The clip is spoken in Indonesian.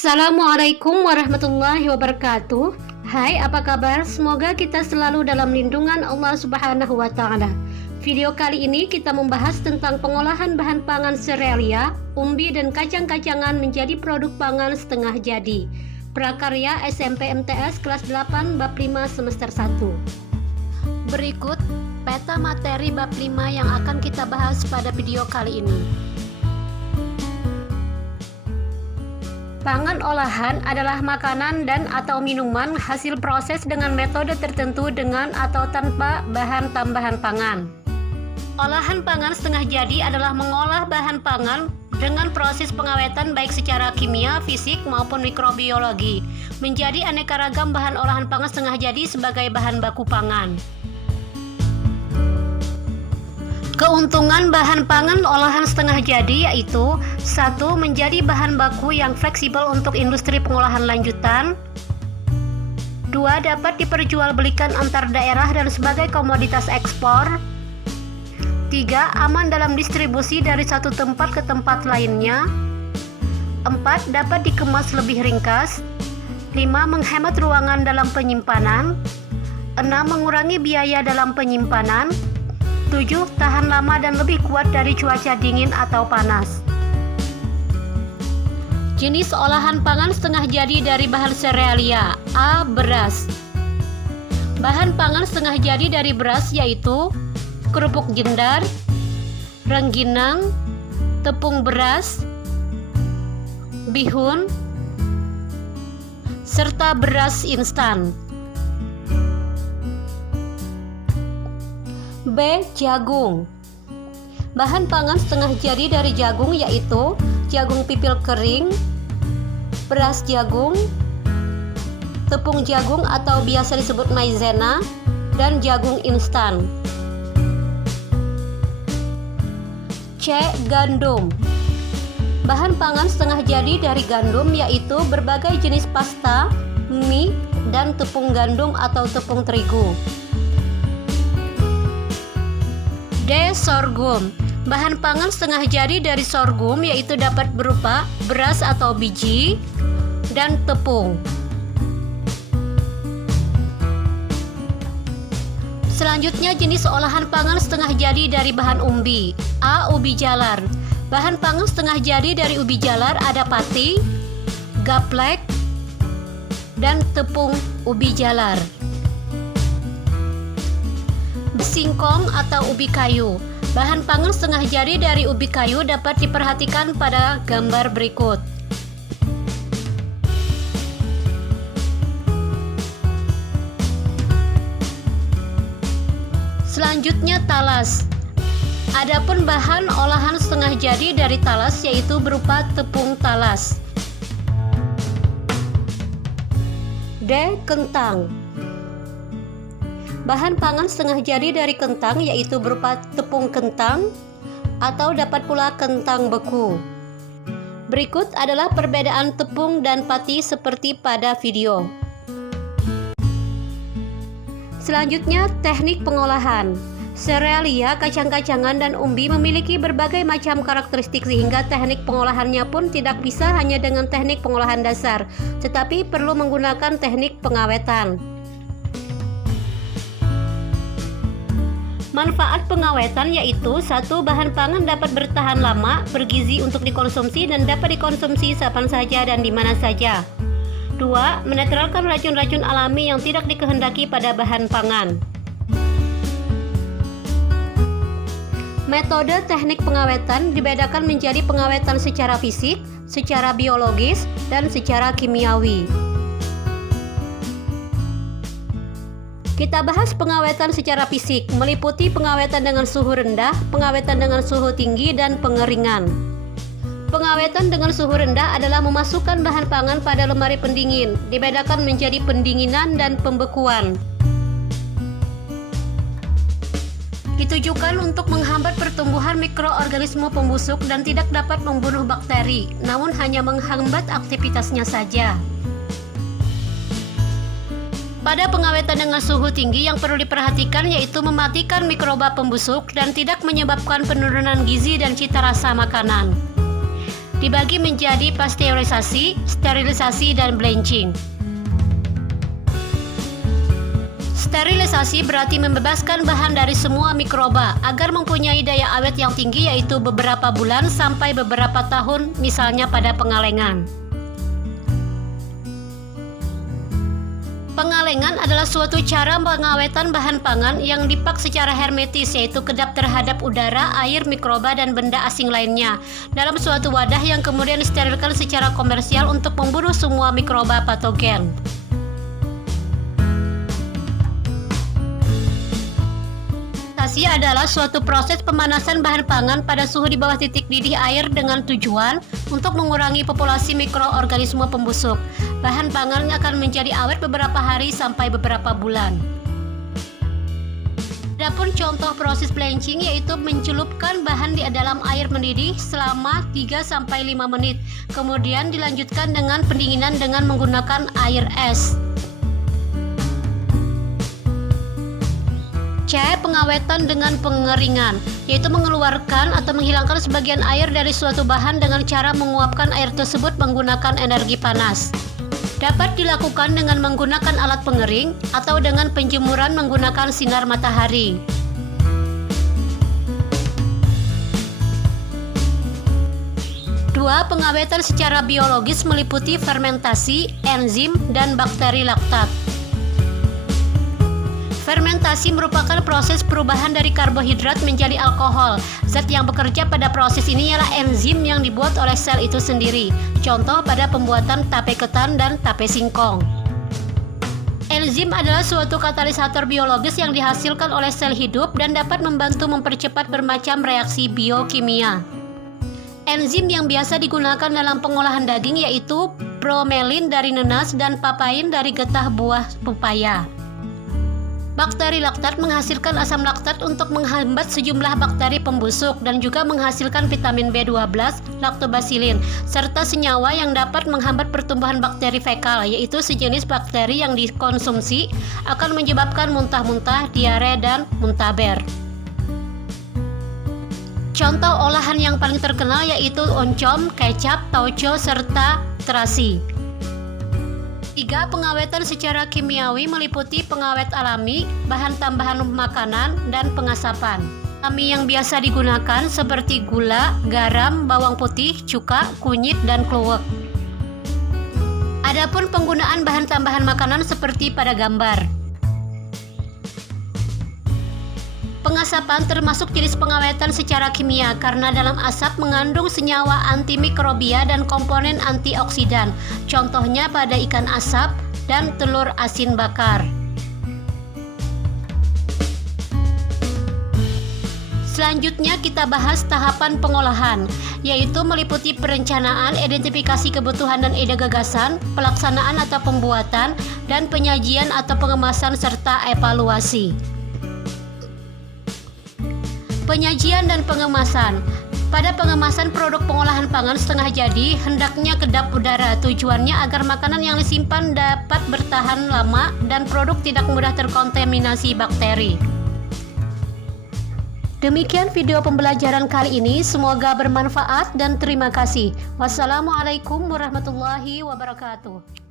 Assalamualaikum warahmatullahi wabarakatuh. Hai, apa kabar? Semoga kita selalu dalam lindungan Allah Subhanahu wa Ta'ala. Video kali ini kita membahas tentang pengolahan bahan pangan serealia, umbi dan kacang-kacangan menjadi produk pangan setengah jadi. Prakarya SMP MTS kelas 8 bab 5 semester 1. Berikut peta materi bab 5 yang akan kita bahas pada video kali ini. Pangan olahan adalah makanan dan atau minuman hasil proses dengan metode tertentu dengan atau tanpa bahan tambahan pangan. Olahan pangan setengah jadi adalah mengolah bahan pangan dengan proses pengawetan baik secara kimia, fisik maupun mikrobiologi menjadi aneka ragam bahan olahan pangan setengah jadi sebagai bahan baku pangan. Keuntungan bahan pangan olahan setengah jadi yaitu 1. Menjadi bahan baku yang fleksibel untuk industri pengolahan lanjutan. 2. Dapat diperjualbelikan antar daerah dan sebagai komoditas ekspor. 3. Aman dalam distribusi dari satu tempat ke tempat lainnya. 4. Dapat dikemas lebih ringkas. 5. Menghemat ruangan dalam penyimpanan. 6. Mengurangi biaya dalam penyimpanan. 7. Tahan lama dan lebih kuat dari cuaca dingin atau panas. Jenis olahan pangan setengah jadi dari bahan serealia. A. Beras. Bahan pangan setengah jadi dari beras yaitu kerupuk jendar, rengginang, tepung beras, bihun, serta beras instan. B. Jagung. Bahan pangan setengah jadi dari jagung yaitu jagung pipil kering, beras jagung, tepung jagung atau biasa disebut maizena, dan jagung instan. C. Gandum. Bahan pangan setengah jadi dari gandum yaitu berbagai jenis pasta, mie, dan tepung gandum atau tepung terigu. D. Sorghum. Bahan pangan setengah jadi dari sorghum yaitu dapat berupa beras atau biji dan tepung. Selanjutnya jenis olahan pangan setengah jadi dari bahan umbi. A. Ubi jalar. Bahan pangan setengah jadi dari ubi jalar ada pati, gaplek, dan tepung ubi jalar. Singkong atau ubi kayu. Bahan pangan setengah jadi dari ubi kayu dapat diperhatikan pada gambar berikut. Selanjutnya talas. Adapun bahan olahan setengah jadi dari talas yaitu berupa tepung talas. D. Kentang. Bahan pangan setengah jadi dari kentang yaitu berupa tepung kentang atau dapat pula kentang beku. Berikut adalah perbedaan tepung dan pati seperti pada video. Selanjutnya teknik pengolahan. Serealia, kacang-kacangan, dan umbi memiliki berbagai macam karakteristik sehingga teknik pengolahannya pun tidak bisa hanya dengan teknik pengolahan dasar, tetapi perlu menggunakan teknik pengawetan. Manfaat pengawetan yaitu 1. Bahan pangan dapat bertahan lama, bergizi untuk dikonsumsi dan dapat dikonsumsi kapan saja dan di mana saja. 2. Menetralkan racun-racun alami yang tidak dikehendaki pada bahan pangan. Metode teknik pengawetan dibedakan menjadi pengawetan secara fisik, secara biologis, dan secara kimiawi. Kita bahas pengawetan secara fisik, meliputi pengawetan dengan suhu rendah, pengawetan dengan suhu tinggi, dan pengeringan. Pengawetan dengan suhu rendah adalah memasukkan bahan pangan pada lemari pendingin, dibedakan menjadi pendinginan dan pembekuan. Ditujukan untuk menghambat pertumbuhan mikroorganisme pembusuk dan tidak dapat membunuh bakteri, namun hanya menghambat aktivitasnya saja. Pada pengawetan dengan suhu tinggi yang perlu diperhatikan yaitu mematikan mikroba pembusuk dan tidak menyebabkan penurunan gizi dan cita rasa makanan. dibagi menjadi pasteurisasi, sterilisasi, dan blanching. Sterilisasi berarti membebaskan bahan dari semua mikroba agar mempunyai daya awet yang tinggi, yaitu beberapa bulan sampai beberapa tahun, misalnya pada pengalengan. Pengalengan adalah suatu cara pengawetan bahan pangan yang dipak secara hermetis, yaitu kedap terhadap udara, air, mikroba, dan benda asing lainnya dalam suatu wadah yang kemudian disterilkan secara komersial untuk membunuh semua mikroba patogen. Fermentasi adalah suatu proses pemanasan bahan pangan pada suhu di bawah titik didih air dengan tujuan untuk mengurangi populasi mikroorganisme pembusuk. Bahan pangan akan menjadi awet beberapa hari sampai beberapa bulan. Adapun contoh proses blanching yaitu mencelupkan bahan di dalam air mendidih selama 3-5 menit, kemudian dilanjutkan dengan pendinginan dengan menggunakan air es. C. Pengawetan dengan pengeringan, yaitu mengeluarkan atau menghilangkan sebagian air dari suatu bahan dengan cara menguapkan air tersebut menggunakan energi panas. Dapat dilakukan dengan menggunakan alat pengering atau dengan penjemuran menggunakan sinar matahari. Dua, pengawetan secara biologis meliputi fermentasi, enzim, dan bakteri laktat. Fermentasi merupakan proses perubahan dari karbohidrat menjadi alkohol. Zat yang bekerja pada proses ini ialah enzim yang dibuat oleh sel itu sendiri. Contoh pada pembuatan tape ketan dan tape singkong. Enzim adalah suatu katalisator biologis yang dihasilkan oleh sel hidup dan dapat membantu mempercepat bermacam reaksi biokimia. Enzim yang biasa digunakan dalam pengolahan daging yaitu bromelin dari nenas dan papain dari getah buah pepaya. Bakteri laktat menghasilkan asam laktat untuk menghambat sejumlah bakteri pembusuk dan juga menghasilkan vitamin B12, lactobacillin, serta senyawa yang dapat menghambat pertumbuhan bakteri fekal, yaitu sejenis bakteri yang dikonsumsi akan menyebabkan muntah-muntah, diare, dan muntaber. Contoh olahan yang paling terkenal yaitu oncom, kecap, tauco, serta terasi. 3. Pengawetan secara kimiawi meliputi pengawet alami, bahan tambahan makanan, dan pengasapan. Alami yang biasa digunakan seperti gula, garam, bawang putih, cuka, kunyit, dan kluwek. Adapun penggunaan bahan tambahan makanan seperti pada gambar. Pengasapan termasuk jenis pengawetan secara kimia karena dalam asap mengandung senyawa antimikrobia dan komponen antioksidan. Contohnya pada ikan asap dan telur asin bakar. Selanjutnya kita bahas tahapan pengolahan, yaitu meliputi perencanaan, identifikasi kebutuhan dan ide gagasan, pelaksanaan atau pembuatan, dan penyajian atau pengemasan serta evaluasi. Penyajian dan pengemasan. Pada pengemasan produk pengolahan pangan setengah jadi, hendaknya kedap udara. Tujuannya agar makanan yang disimpan dapat bertahan lama dan produk tidak mudah terkontaminasi bakteri. Demikian video pembelajaran kali ini, semoga bermanfaat dan terima kasih. Wassalamualaikum warahmatullahi wabarakatuh.